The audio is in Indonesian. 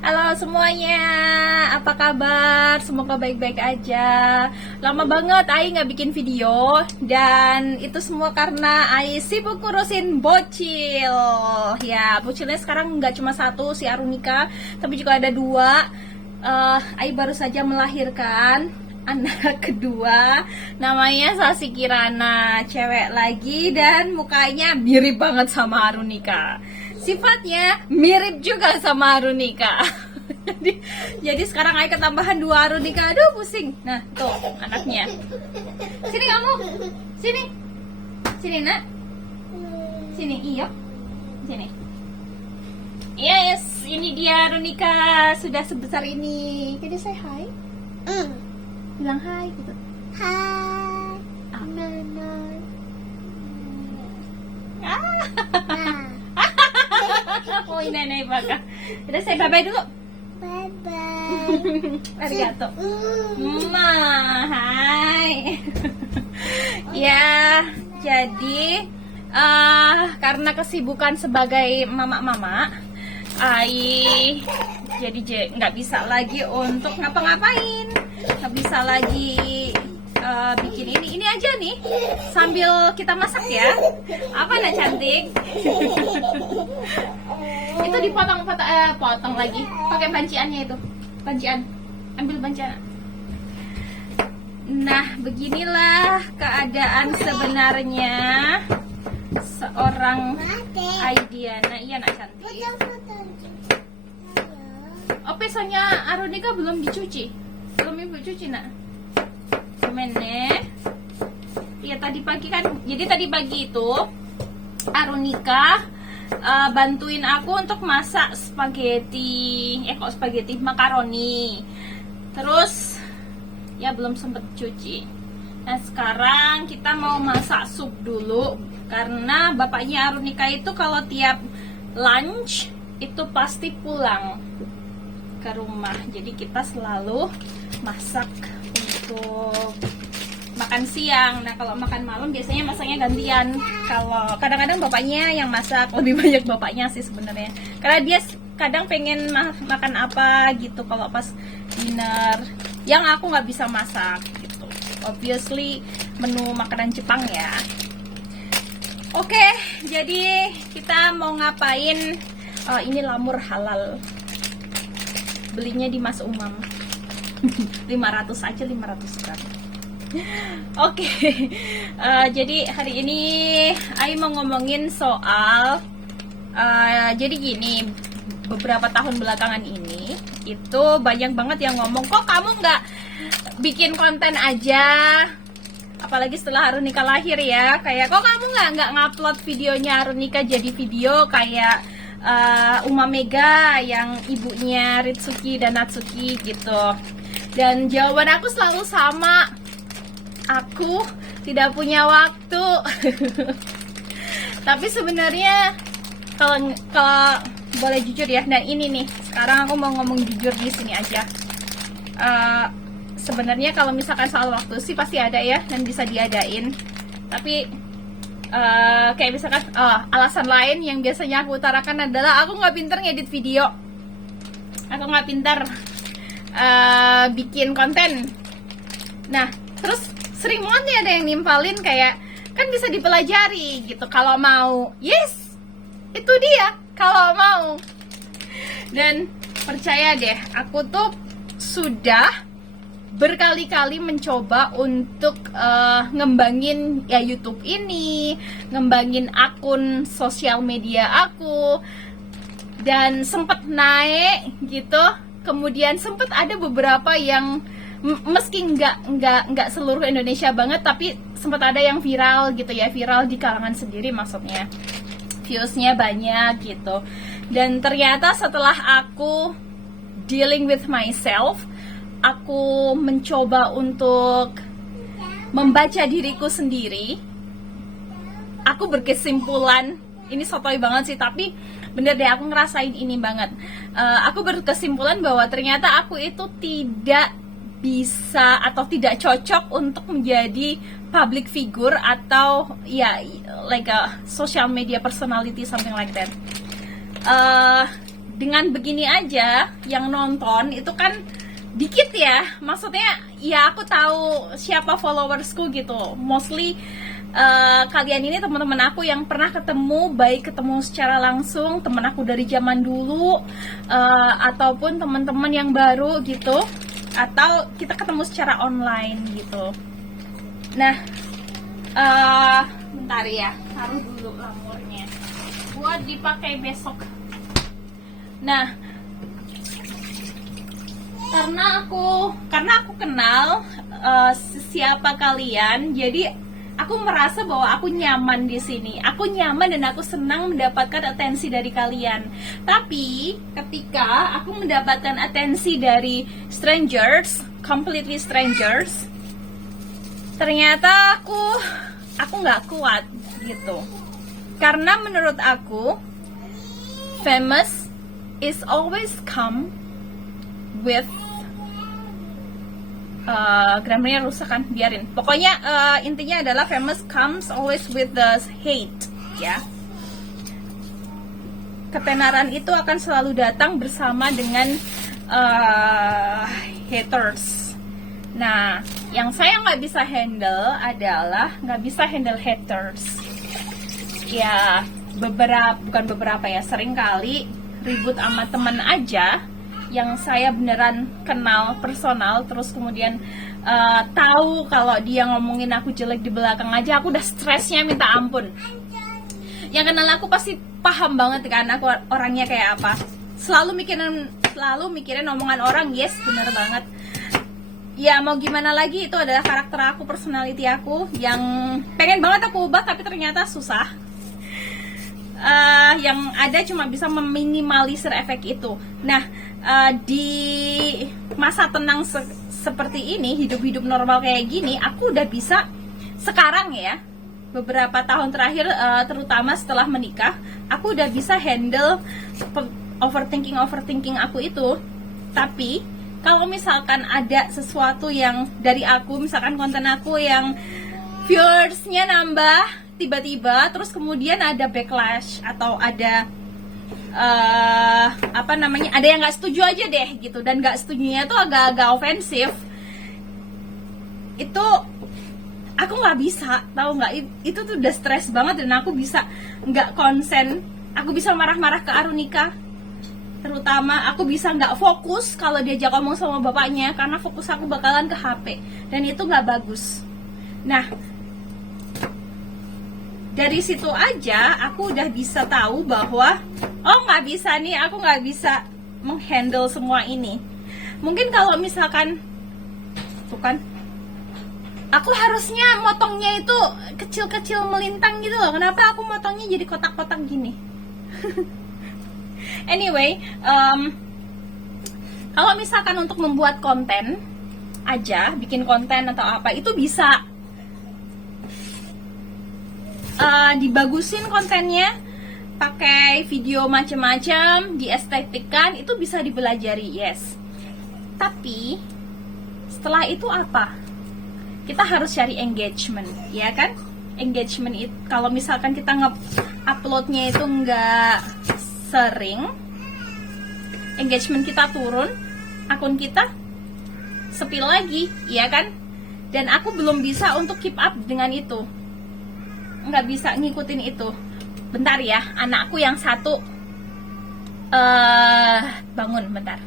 Halo semuanya, apa kabar? Semoga baik-baik aja. Lama banget Ai nggak bikin video, dan itu semua karena Ai sibuk ngurusin bocil. Ya, bocilnya sekarang nggak cuma satu, si Arunika, tapi juga ada dua. Ai baru saja melahirkan anak kedua, namanya Sasi Kirana, cewek lagi, dan mukanya mirip banget sama Arunika. Sifatnya mirip juga sama Arunika. jadi sekarang Ai ketambahan dua Arunika. Aduh pusing. Nah tuh anaknya. Sini kamu. Sini nak. Sini iya. Sini. Yes, ini dia Arunika sudah sebesar ini. Can you say hi? Bilang hi gitu. Hai. Ah. Nana. Oh nenek baka. Udah saya bye-bye dulu. Bye bye. Arigato. Mama, hai. Ya, jadi karena kesibukan sebagai mama-mama, Ai jadi nggak bisa lagi untuk ngapa-ngapain, nggak bisa lagi bikin ini aja nih sambil kita masak ya. Apa nak cantik? Itu potong lagi pakai banciannya itu, bancian, ambil bancian. Nah beginilah keadaan sebenarnya seorang Aidiana. Iya nak cantik. Oh pesonya Arunika belum dicuci, belum ibu cuci nak. Meneh. Ya tadi pagi kan, jadi tadi pagi itu Arunika bantuin aku untuk masak spaghetti, makaroni. Terus ya belum sempet cuci. Nah sekarang kita mau masak sup dulu, karena bapaknya Arunika itu kalau tiap lunch itu pasti pulang ke rumah. Jadi kita selalu masak untuk makan siang. Nah kalau makan malam biasanya masaknya gantian. Kalau kadang-kadang bapaknya yang masak, lebih banyak bapaknya sih sebenarnya, karena dia kadang pengen makan apa gitu kalau pas dinner yang aku nggak bisa masak gitu. Obviously menu makanan Jepang ya. Oke, jadi kita mau ngapain? Ini lamur halal, belinya di Mas Umam. 500 aja, 500 gram. Oke, jadi hari ini Ai mau ngomongin soal jadi gini, beberapa tahun belakangan ini itu banyak banget yang ngomong, kok kamu nggak bikin konten aja, apalagi setelah Arunika lahir ya, kayak kok kamu nggak ngupload videonya Arunika jadi video kayak Uma Mega yang ibunya Ritsuki dan Natsuki gitu. Dan jawaban aku selalu sama, aku tidak punya waktu. Tapi sebenarnya kalau boleh jujur ya, dan ini nih sekarang aku mau ngomong jujur di sini aja. Sebenarnya kalau misalkan soal waktu sih pasti ada ya, dan bisa diadain. Tapi kayak misalkan alasan lain yang biasanya aku utarakan adalah aku nggak pinter ngedit video, aku nggak pinter bikin konten. Nah terus sering banget nih ada yang nimpalin kayak, kan bisa dipelajari gitu kalau mau. Yes, itu dia kalau mau. Dan percaya deh, aku tuh sudah berkali-kali mencoba untuk ngembangin ya YouTube ini, ngembangin akun sosial media aku, dan sempet naik gitu. Kemudian sempet ada beberapa yang meski nggak seluruh Indonesia banget, tapi sempat ada yang viral gitu ya, viral di kalangan sendiri, maksudnya viewsnya banyak gitu. Dan ternyata setelah aku dealing with myself, aku mencoba untuk membaca diriku sendiri, aku berkesimpulan, ini sotoy banget sih, tapi bener deh, aku ngerasain ini banget. Aku berkesimpulan bahwa ternyata aku itu tidak bisa atau tidak cocok untuk menjadi public figure atau ya like a social media personality, something like that. dengan begini aja yang nonton itu kan dikit ya, maksudnya ya aku tahu siapa followersku gitu, mostly kalian ini teman-teman aku yang pernah ketemu, baik ketemu secara langsung, teman aku dari zaman dulu, ataupun teman-teman yang baru gitu, atau kita ketemu secara online gitu. Nah, bentar ya, taruh dulu lamurnya buat dipakai besok. Nah, karena aku kenal siapa kalian, jadi aku merasa bahwa aku nyaman di sini. Aku nyaman dan aku senang mendapatkan atensi dari kalian. Tapi ketika aku mendapatkan atensi dari strangers, completely strangers, ternyata aku nggak kuat gitu. Karena menurut aku, famous is always come with grammarnya rusak kan, biarin. Pokoknya intinya adalah famous comes always with the hate, ya. Ketenaran itu akan selalu datang bersama dengan haters. Nah, yang saya nggak bisa handle adalah nggak bisa handle haters. Ya, bukan beberapa ya, sering kali ribut sama temen aja yang saya beneran kenal personal, terus kemudian tahu kalau dia ngomongin aku jelek di belakang aja, aku udah stresnya minta ampun. Yang kenal aku pasti paham banget kan aku orangnya kayak apa. Selalu mikirin omongan orang, yes, bener banget. Ya mau gimana lagi, itu adalah karakter aku, personality aku yang pengen banget aku ubah tapi ternyata susah. Yang ada cuma bisa meminimalisir efek itu. Nah, di masa tenang seperti ini, hidup-hidup normal kayak gini, aku udah bisa sekarang ya, beberapa tahun terakhir, terutama setelah menikah, aku udah bisa handle overthinking aku itu. Tapi kalau misalkan ada sesuatu yang dari aku, misalkan konten aku yang viewersnya nambah tiba-tiba, terus kemudian ada backlash atau ada ada yang nggak setuju aja deh gitu, dan nggak setujunya tuh agak-agak ofensif, itu aku nggak bisa, tahu nggak, itu tuh udah stres banget dan aku bisa nggak konsen, aku bisa marah-marah ke Arunika, terutama aku bisa nggak fokus kalau diajak ngomong sama bapaknya karena fokus aku bakalan ke HP dan itu nggak bagus. Nah, dari situ aja aku udah bisa tahu bahwa nggak bisa nih, aku nggak bisa menghandle semua ini. Mungkin kalau misalkan tuh kan, aku harusnya motongnya itu kecil-kecil melintang gitu loh, kenapa aku motongnya jadi kotak-kotak gini? Anyway, kalau misalkan untuk membuat konten aja, bikin konten atau apa, itu bisa dibagusin kontennya, pakai video macam-macam, diestetikkan, itu bisa dipelajari, yes. Tapi setelah itu apa? Kita harus cari engagement, ya kan? Engagement itu kalau misalkan kita nge-uploadnya itu nggak sering, engagement kita turun, akun kita sepi lagi, ya kan? Dan aku belum bisa untuk keep up dengan itu, nggak bisa ngikutin itu. Bentar ya, anakku yang satu bangun bentar.